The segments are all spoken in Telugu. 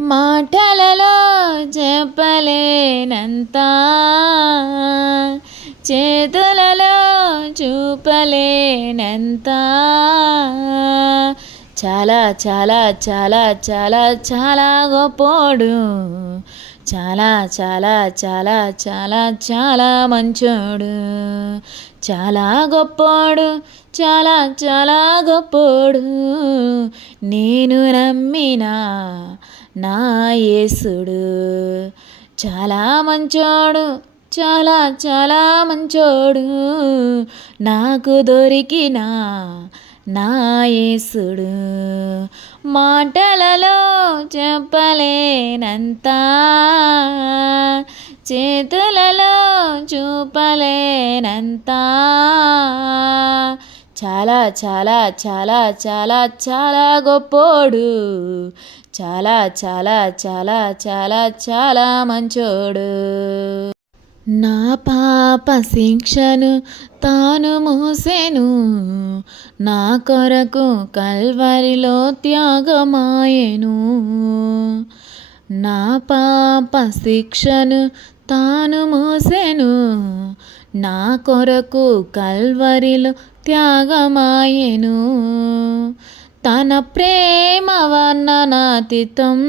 మాటలలో చెప్పలేనంత, చేతులలో చూపలేనంత, చాలా చాలా చాలా చాలా చాలా గొప్పోడు, చాలా చాలా చాలా చాలా చాలా మంచోడు, చాలా గొప్పోడు, చాలా చాలా గొప్పోడు. నేను నమ్మిన నా యేసుడు చాలా మంచోడు, చాలా చాలా మంచోడు. నాకు దొరికిన నా యేసుడు మాటలలో చెప్పలేనంత, చేతులలో చూపలేనంత, చాలా చాలా చాలా చాలా చాలా గొప్పోడు, చాలా చాలా చాలా చాలా చాలా మంచోడు. నా పాప శిక్షను తాను మోసెను, నా కొరకు కల్వరిలో త్యాగమాయెను. నా పాప శిక్షను తాను మోసెను, నా కొరకు కల్వరిలో త్యాగమాయెను. తన ప్రేమ వర్ణనాతీతం,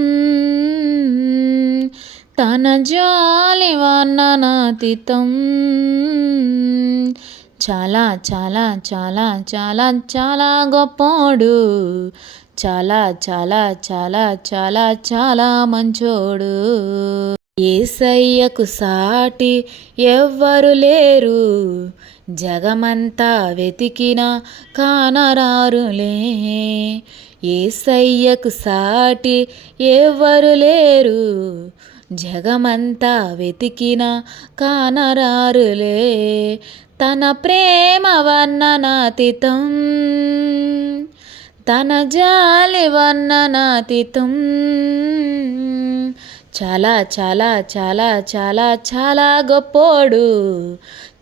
తన జాలి వర్ణనాతీతం, చాలా చాలా చాలా చాలా చాలా గొప్పోడు, చాలా చాలా చాలా చాలా చాలా మంచోడు. యేసయ్యకు సాటి ఎవ్వరు లేరు, జగమంతా వెతికినా కానరారులే. యేసయ్యకు సాటి ఎవ్వరు లేరు, జగమంతా వెతికినా కానరారులే. తన ప్రేమ వర్ణనాతీతం, తన జాలి వర్ణనాతీతం, చాలా చాలా చాలా చాలా చాలా గొప్పోడు,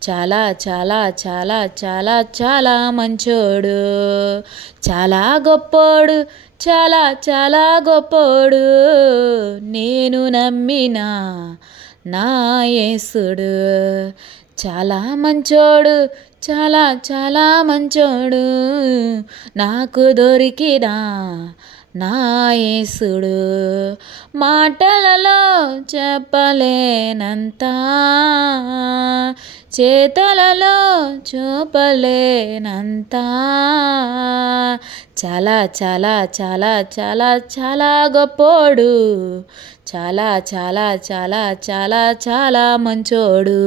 చాలా చాలా చాలా చాలా చాలా మంచోడు, చాలా గొప్పోడు, చాలా చాలా గొప్పోడు. నేను నమ్మిన నా యేసుడు చాలా మంచోడు, చాలా చాలా మంచోడు. నాకు దొరికిన నా యేసుడు మాటలలో చెప్పలేనంత, చేతులలో చూపలేనంత, చాలా చాలా చాలా చాలా చాలా గొప్పోడు, చాలా చాలా చాలా చాలా చాలా మంచోడు.